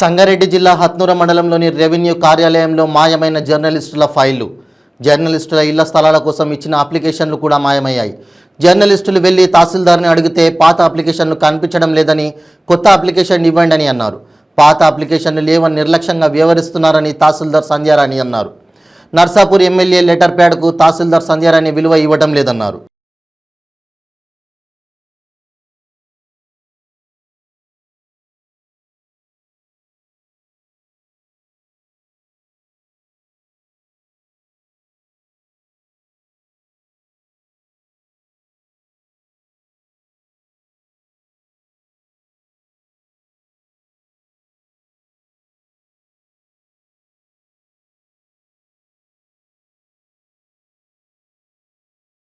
సంగారెడ్డి జిల్లా హత్నూర మండలంలోని రెవెన్యూ కార్యాలయంలో మాయమైన జర్నలిస్టుల ఫైళ్లు. జర్నలిస్టుల ఇళ్ల స్థలాల కోసం ఇచ్చిన అప్లికేషన్లు కూడా మాయమయ్యాయి. జర్నలిస్టులు వెళ్లి తహసీల్దార్ని అడిగితే పాత అప్లికేషన్లు కనిపించడం లేదని, కొత్త అప్లికేషన్ ఇవ్వండి అని అన్నారు. పాత అప్లికేషన్లు లేవని నిర్లక్ష్యంగా వ్యవహరిస్తున్నారని తహసీల్దార్ సంధ్యారాణి అన్నారు. నర్సాపూర్ ఎమ్మెల్యే లెటర్ ప్యాడ్కు తహసీల్దార్ సంధ్యారాణి విలువ ఇవ్వడం లేదన్నారు.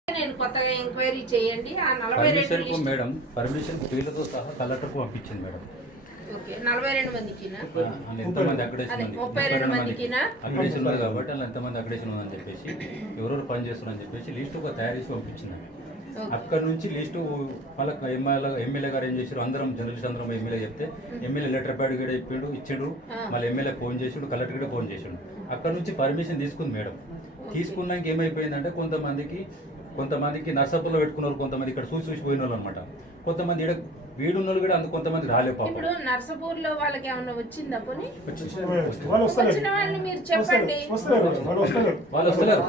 నేను కొత్తగా ఎంక్వైరీ చేయండి. ఆ 42 మేడం పర్మిషన్ ఫీల్డ్తో సహా కలెక్టర్కు పంపించింది మేడం. ఓకే, 42 మందికినా? ఎంతమంది అక్రిడేషన్ 32 మందికినా? అక్రిడేషన్ ఉంది కాబట్టి అలా ఎంతమంది అక్రిడేషన్ ఉందని చెప్పేసి ఎవరెవరు పని చేస్తున్నారని చెప్పేసి లిస్ట్ ఒక తయారు చేసి పంపించింది. అక్కడ నుంచి లిస్టు మళ్ళీ ఎమ్మెల్యే గారు ఏం చేశారు, అందరం జర్నలిస్ట్ అందరం ఎమ్మెల్యే చెప్తే ఎమ్మెల్యే లెటర్ ప్యాడ్ కూడా ఇచ్చిండు. మళ్ళీ ఎమ్మెల్యే ఫోన్ చేసిండు, కలెక్టర్ కూడా ఫోన్ చేసిండు. అక్కడ నుంచి పర్మిషన్ తీసుకుంది మేడం. తీసుకున్నాక ఏమైపోయిందంటే కొంతమందికి నర్సాపూర్లో పెట్టుకున్నారు, కొంతమంది ఇక్కడ చూసి పోయిన వాళ్ళు అనమాట. కొంతమంది ఇక్కడ వీడున్న వాళ్ళు కూడా కొంతమంది రాలే పాపం. ఇప్పుడు నర్సాపూర్లో వాళ్ళకి ఏమన్నా వచ్చిందా? పోనీ వచ్చిన వాళ్ళు మీరు చెప్పండి. వాళ్ళు వస్తలేరు.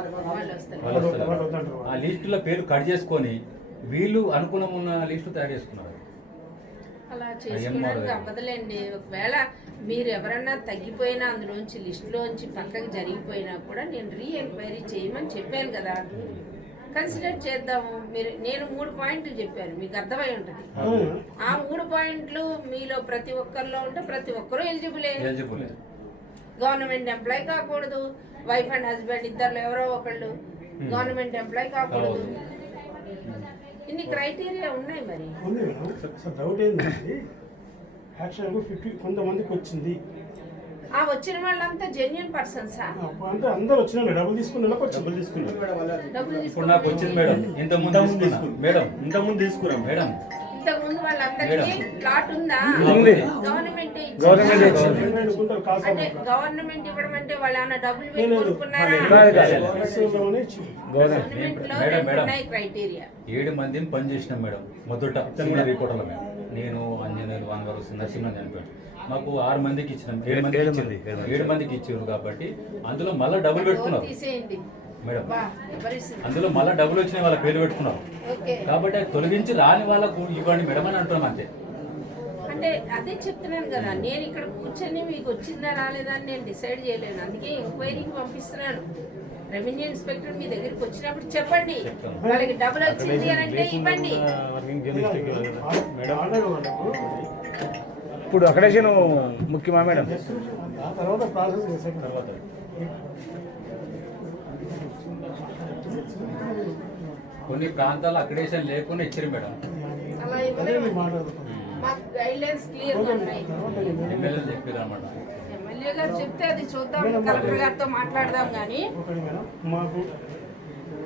ఆ లిస్టులో పేరు కట్ చేసుకొని వీళ్ళు అనుకూలం ఉన్న లిస్టు తయారు చేసుకున్నారు. అలా చేసుకున్నారు అవ్వదులేండి. ఒకవేళ మీరు ఎవరన్నా తగ్గిపోయినా అందులోంచి లిస్టులోంచి పక్కకి జరిగిపోయినా కూడా నేను ఎంక్వైరీ చేయమని చెప్పాను కదా, కన్సిడర్ చేద్దాము. నేను 3 పాయింట్లు చెప్పాను, మీకు అర్థమై ఉంటుంది. ఆ 3 పాయింట్లు మీలో ప్రతి ఒక్కరిలో ఉంటే ప్రతి ఒక్కరూ ఎలిజిబులే. గవర్నమెంట్ ఎంప్లాయ్ కాకూడదు, వైఫ్ అండ్ హస్బెండ్ ఇద్దరు ఎవరో ఒకళ్ళు గవర్నమెంట్ ఎంప్లాయ్ కాకూడదు. ఇన్ని క్రైటీరియా ఉన్నాయి. మరి డౌట్ ఏంటంటే యాక్చువల్గా 50 కొంతమందికి వచ్చింది. ఆ వచ్చిన వాళ్ళంతా జెన్యూన్ పర్సన్సా? అంటే అందరూ వచ్చిన డబ్బులు తీసుకున్నారు. ఇప్పుడు నాకు వచ్చింది మేడం. ఇంతకుముందు తీసుకున్నాం మేడం. ఇంతకుముందు వాళ్ళందరికీ ప్లాట్ ఉందా? గవర్నమెంట్ అంటే గవర్నమెంట్ ఇవ్వడం అంటే వాళ్ళు ఏమైనా డబ్బులు పెట్టి కొనుక్కున్నారా? క్రైటీరియా 7 మందిని పని చేసినాం మేడం. మొదట సీనియర్ రిపోర్టర్లు మేడం. నేను అంజనేయులు వానగారు నరసింహ చనిపోయాడు. మాకు 6 మందికి ఇచ్చినాం. 7 మందికి ఇచ్చారు కాబట్టి అందులో మళ్ళీ డబ్బులు పెట్టుకున్నారు మేడం. అందులో మళ్ళీ డబ్బులు వచ్చినాయి, వాళ్ళ పేరు పెట్టుకున్నారు కాబట్టి అది తొలగించి రాని వాళ్ళకు ఇవ్వండి మేడం అని అంటున్నాం అంతే. అంటే అదే చెప్తున్నాను కదా, నేను ఇక్కడ కూర్చొని మీకు వచ్చిందా రాలేదా అని నేను డిసైడ్ చేయలేను. అందుకే ఎంక్వైరీకి పంపిస్తున్నాను. రెవెన్యూ ఇన్స్పెక్టర్ మీ దగ్గరికి వచ్చినప్పుడు చెప్పండి, వాళ్ళకి డబ్బులు వచ్చింది అని అంటే ఇవ్వండి. ఇప్పుడు అక్రిడేషన్ ముఖ్యమా మేడం? కొన్ని ప్రాంతాల్లో అక్రిడేషన్ లేకుండా ఇచ్చారు మేడం. అలా ఇవ్వలేదు. మాకు గైడ్లైన్స్ క్లియర్గా ఉన్నాయి. ఎమ్మెల్యేలు చెప్పారు అన్నమాట. ఎమ్మెల్యే గారు చెప్తే అది చూద్దాం, కలెక్టర్ గారితో మాట్లాడదాం. కానీ మాకు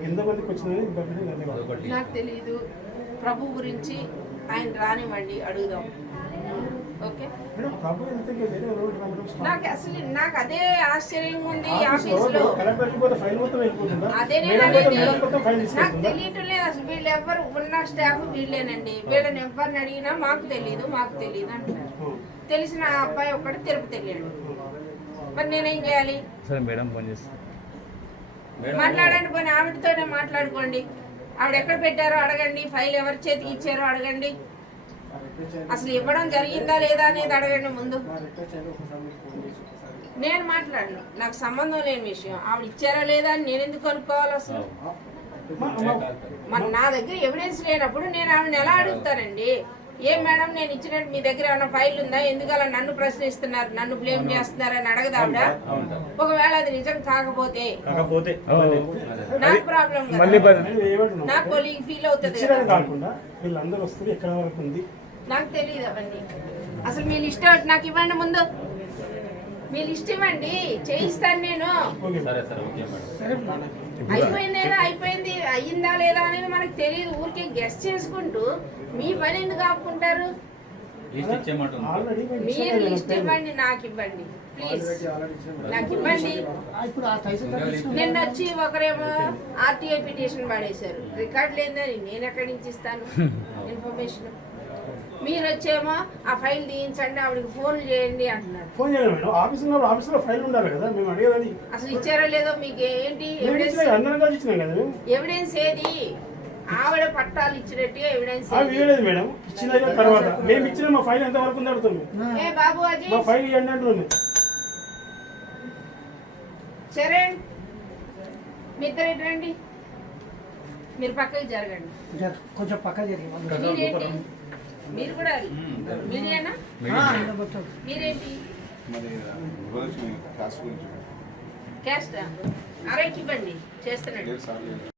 ఎంతమందికి వచ్చిందని నాకు తెలియదు. ప్రభు గురించి ఆయన రానివ్వండి, అడుగుదాం. ఓకే, నాకు అదే ఆశ్చర్యంగా ఉంది. ఆఫీసులో అదే నాకు తెలియటం లేదు అసలు. వీళ్ళు ఎవరు ఉన్న స్టాఫ్ వీళ్ళేనండి. వీళ్ళని ఎవరిని అడిగినా మాకు తెలియదు అంటున్నారు. తెలిసిన అబ్బాయి ఒక్కటి తిరుపతి వెళ్ళాడు. మరి నేనేం చేయాలి? మాట్లాడండి, పోనీ ఆవిడతోనే మాట్లాడుకోండి. ఆవిడ ఎక్కడ పెట్టారో అడగండి, ఫైల్ ఎవరి చేతికి ఇచ్చారో అడగండి, అసలు ఇవ్వడం జరిగిందా లేదా అనేది అడగండి ముందు. నేను మాట్లాడను, నాకు సంబంధం లేని విషయం. ఆవిడ ఇచ్చారా లేదా అని నేను ఎందుకు అనుకోవాలి? అసలు నా దగ్గర ఎవిడెన్స్ లేనప్పుడు నేను ఆవిడని ఎలా అడుగుతానండి? ఏం మేడం నేను ఇచ్చినట్టు మీ దగ్గర ఏమైనా ఫైల్ ఉందా, ఎందుకలా నన్ను ప్రశ్నిస్తున్నారు, నన్ను బ్లేమ్ చేస్తున్నారని అడగదావిడ. ఒకవేళ అది నిజం కాకపోతే నాకు ప్రాబ్లం కదా, నా కొలీగ్ ఫీల్ అవుతుంది. నాకు తెలియదు అవన్నీ. అసలు మీ లిస్ట్ నాకు ఇవ్వండి ముందు. మీ లిస్ట్ ఇవ్వండి, చేయిస్తాను నేను. అయిపోయిందేదో అయిపోయింది, అయ్యిందా లేదా అనేది మనకు తెలియదు. ఊరికే గెస్ట్ చేసుకుంటూ మీ పని ఎందుకు ఆపుకుంటారు? లిస్ట్ ఇచ్చేయమంటుంది. ఆల్రెడీ మేము మీరు ఇచ్చాం కదా లిస్ట్ పేరు. ఇవ్వండి, నాకు ఇవ్వండి ప్లీజ్, నాకు ఇవ్వండి. నిన్న వచ్చి ఒకరేమో ఆర్టీఐ పిటిషన్ పడేశారు, రికార్డ్ లేదని నేను ఎక్కడి నుంచి ఇస్తాను ఇన్ఫర్మేషన్. మీరు వచ్చేమో ఆ ఫైల్ తీయించండి, ఆవిడకి ఫోన్ చేయండి అంటున్నారు. ఫోన్ చేయాలి మేడం, ఆఫీసులో ఫైల్ ఉండాలి కదా, మేము అడిగేది అసలు ఇచ్చారో లేదో మీకు ఏంటి మేము ఎవిడెన్స్? ఇచ్చినా అందరం కలిసి ఇచ్చినాం కదా మేము. ఎవిడెన్స్ ఏది? ఆవిడ పట్టాలు ఇచ్చినట్టుగా ఎవిడెన్స్ అవి ఇవ్వలేదు మేడం, ఇచ్చిన తర్వాత మేము ఇచ్చిన మా ఫైల్ ఎంత వరకు ఉంది అడుగుతాం మేము. ఏ బాబు అజయ్, మా ఫైల్ ఇవ్వండి అంటున్నాం. చరణ్, మీ ఇద్దరు ఎటు రండి, మీరు పక్కకి జరగండి. కొంచెం పక్క జరిగింది మీరేంటి? మీరు కూడా మీరేనా? మీరేంటి క్యాస్ట్? అరైట్ ఇవ్వండి, చేస్తున్నాడు.